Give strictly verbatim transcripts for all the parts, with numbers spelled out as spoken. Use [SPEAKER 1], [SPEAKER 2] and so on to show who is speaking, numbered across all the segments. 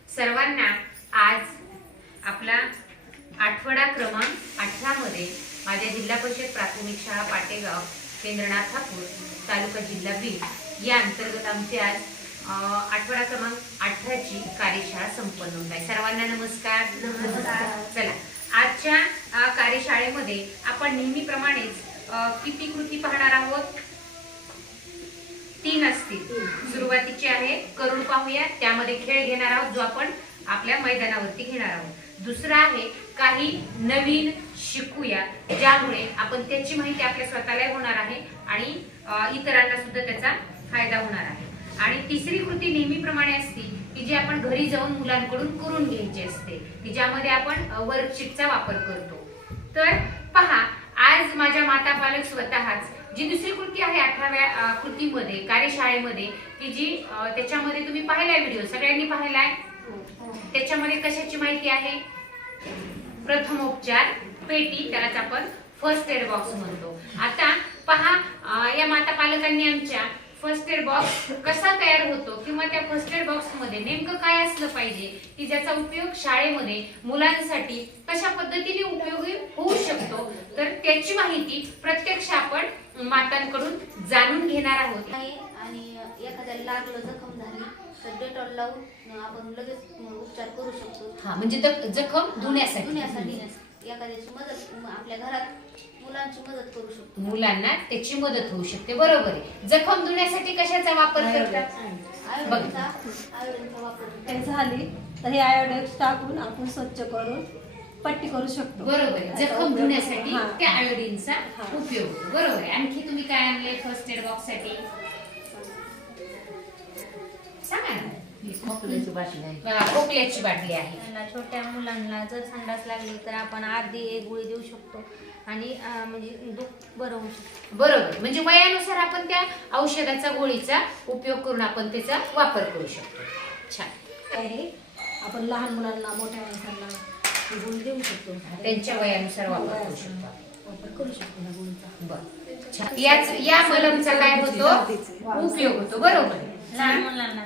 [SPEAKER 1] सर्वांना आज आपला आठवडा क्रमांक अठरा मध्ये माझ्या जिल्हा परिषद प्राथमिक शाळा पाटेगाव केंद्रनाथ ठाकूर तालुका जिल्हा बीड या अंतर्गत आमची आज आठवडा क्रमांक अठरा ची कार्यशाळा संपन्न होत आहे। सर्वांना नमस्कार। नमस्कार। चला, आजच्या कार्यशाळेमध्ये आपण नेहमीप्रमाणेच किती कृती पाहणार आहोत? तीन असतील। सुरुवातीची आहे करून पाहूया, त्यामध्ये खेळ घेणार आहोत जो आपण आपल्या मैदानावरती घेणार आहोत। दुसरा आहे काही नवीन शिकूया, ज्यामुळे आपण त्याची माहिती आपल्या स्वतःला होणार आहे आणि इतरांना सुद्धा त्याचा फायदा होणार आहे। आणि तिसरी कृती नेहमीप्रमाणे असते की जी आपण घरी जाऊन मुलांकडून करून घ्यायची असते, की ज्यामध्ये आपण वर्कशीटचा वापर करतो। तर पहा, आज माझ्या माता पालक स्वतःच जी दुसरी कृती आहे अठराव्या कृतीमध्ये कार्यशाळेमध्ये, की जी त्याच्यामध्ये तुम्ही पाहिलाय व्हिडिओ, सगळ्यांनी पाहिलाय। त्याच्यामध्ये कशाची माहिती आहे? प्रथमोपचार पेटी, त्यालाच आपण फर्स्ट एड बॉक्स म्हणतो। आता पहा, या माता पालकांनी आमच्या फर्स्ट एड बॉक्स कसा तयार होतो किंवा त्या फर्स्ट एड बॉक्स मध्ये नेमकं काय असलं पाहिजे, की ज्याचा उपयोग शाळेमध्ये मुलांसाठी कशा पद्धतीने उपयोगी होऊ शकतो, तर त्याची माहिती प्रत्यक्ष आपण मातांकडून जाणून घेणार आहोत।
[SPEAKER 2] आणि एखाद्याला लागलं, जखम झाली तर डेटॉल लावून आपण लगेच उपचार करू शकतो।
[SPEAKER 1] हा, म्हणजे जखम धुण्यासाठी
[SPEAKER 2] धुण्यासाठी एखाद्याची मदत आपल्या घरात मुलांची मदत करू शकतो,
[SPEAKER 1] मुलांना त्याची मदत होऊ शकते। बरोबर आहे। जखम धुण्यासाठी कशाचा वापर करतात?
[SPEAKER 2] आयोडीनचा आयोडीनचा वापर
[SPEAKER 3] काही झाली तर हे आयोडेक्स टाकून आपण स्वच्छ करून पट्टी करू शकतो।
[SPEAKER 1] बरोबर आहे। जखम धुण्यासाठी त्या आयोडीनचा उपयोग होतो। बरोबर आहे। आणखी तुम्ही काय आणले फर्स्ट एड बॉक्स साठी? सांगा ना।
[SPEAKER 4] खोकल्याची बाटली आहे।
[SPEAKER 1] खोकल्याची बाटली आहे।
[SPEAKER 2] छोट्या मुलांना जर संडास लागली तर आपण अर्धी एक गोळी देऊ शकतो आणि म्हणजे दुख बरं होऊ शकतो।
[SPEAKER 1] बरोबर, म्हणजे वयानुसार आपण त्या औषधाचा गोळीचा उपयोग करून आपण त्याचा वापर करू शकतो। छान
[SPEAKER 3] आहे। आपण लहान मुलांना, मोठ्या माणसांना गोळी देऊ शकतो,
[SPEAKER 1] त्यांच्या वयानुसार वापर करू शकतो,
[SPEAKER 3] वापर करू शकतो या गोळीचा।
[SPEAKER 1] बरं, याच या मलमचा काय होतो? उपयोग होतो। बरोबर आहे।
[SPEAKER 2] लहान मुलांना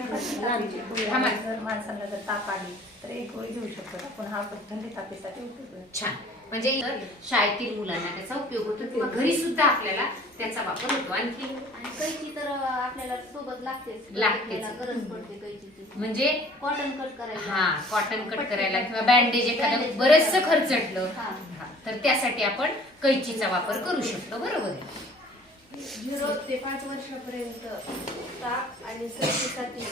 [SPEAKER 4] जर माणसाला जर ताप आली तर एक गोळी घेऊ शकतो आपण, हा थंडी तापासाठी उपयोग आहे।
[SPEAKER 1] छान, म्हणजे शाळेतील मुलांना त्याचा उपयोग होतो किंवा घरी सुद्धा आपल्याला त्याचा वापर होतो। आणखी
[SPEAKER 2] कैची तर आपल्याला सोबत लागतेच,
[SPEAKER 1] लागतेच,
[SPEAKER 2] गरज पडते कैचीची,
[SPEAKER 1] म्हणजे
[SPEAKER 2] कॉटन कट करायला,
[SPEAKER 1] हा कॉटन कट करायला किंवा बँडेज एखादं बरचसं खर्चटलं तर त्यासाठी आपण कैचीचा वापर करू शकतो। बरोबर आहे।
[SPEAKER 5] झिरो ते पाच वर्षापर्यंत ताप आणि सर्दीसाठी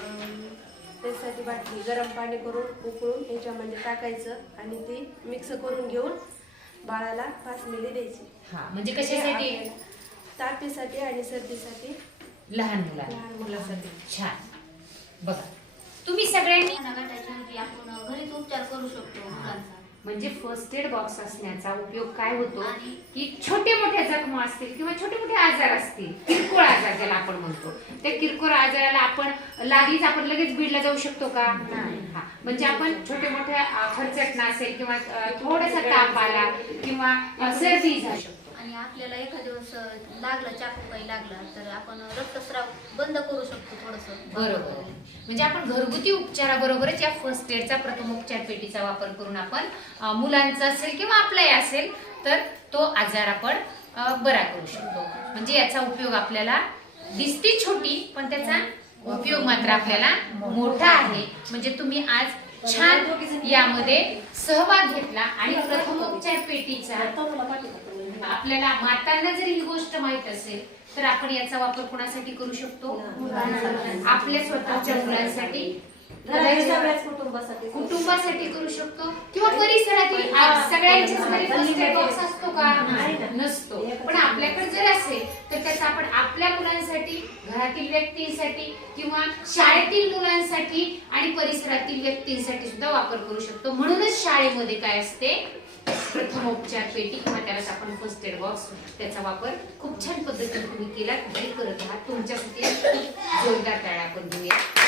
[SPEAKER 5] त्यासाठी बाटली गरम पाणी करून उकळून त्याच्यामध्ये टाकायचं आणि ती मिक्स करून घेऊन बाळाला पाच मिली द्यायची।
[SPEAKER 1] हा, म्हणजे कशासाठी?
[SPEAKER 5] तापीसाठी आणि सर्दीसाठी,
[SPEAKER 1] लहान मुलांना,
[SPEAKER 5] लहान मुलासाठी।
[SPEAKER 1] छान, बघा तुम्ही सगळ्यांनी
[SPEAKER 2] गटाची आपण घरीच उपचार करू शकतो मुलांचा।
[SPEAKER 1] म्हणजे फर्स्ट एड बॉक्स असण्याचा उपयोग काय होतो, की छोटे मोठे जखमा असतील किंवा छोटे मोठे आजार असतील, किरकोळ आजार ज्याला आपण म्हणतो, त्या किरकोळ आजाराला आपण लागलीच आपण लगेच बीडला जाऊ शकतो का? हा, म्हणजे आपण छोटे मोठ्या खर्चटणं असेल किंवा थोडासा ताप आला किंवा सर्दी झाली
[SPEAKER 2] आणि आपल्याला एखाद्या दिवस लागला, चाकू काही लागला तर आपण रक्तस्राव बंद करू शकतो थोडंसं।
[SPEAKER 1] बरोबर, म्हणजे आपण घरगुती उपचाराबरोबरच या फर्स्ट एडचा प्रथमोपचार पेटीचा वापर करून आपण मुलांचा असेल किंवा आपलाही असेल तर तो आजार आपण बरा करू शकतो। म्हणजे याचा उपयोग आपल्याला दिसती छोटी पण त्याचा उपयोग मात्र आपल्याला मोठा आहे। म्हणजे तुम्ही आज छान यामध्ये सहभाग घेतला आणि प्रथमोपचार पेटीचा आपल्याला मातांना जर ही गोष्ट माहित असेल तर आपण याचा वापर कोणासाठी करू शकतो? आपल्या स्वतःच्या मुलांसाठी,
[SPEAKER 3] कुटुंबासाठी
[SPEAKER 1] कुटुंबासाठी करू शकतो किंवा परिसरातील सगळ्यांच्याच घरी फर्स्ट एड बॉक्स असतो का? नसतो, पण आपल्याकडे जर असेल तर त्याचा आपण आपल्या मुलांसाठी, घरातील व्यक्तींसाठी किंवा शाळेतील मुलांसाठी आणि परिसरातील व्यक्तींसाठी सुद्धा वापर करू शकतो। म्हणूनच शाळेमध्ये काय असते? प्रथमोपचार पेटी किंवा त्यालाच आपण फर्स्ट एड बॉक्स, त्याचा वापर खूप छान पद्धतीने तुम्ही केला, घरी करत आहात। तुमच्यासाठी जोरदार टाळ्या आपण देऊया।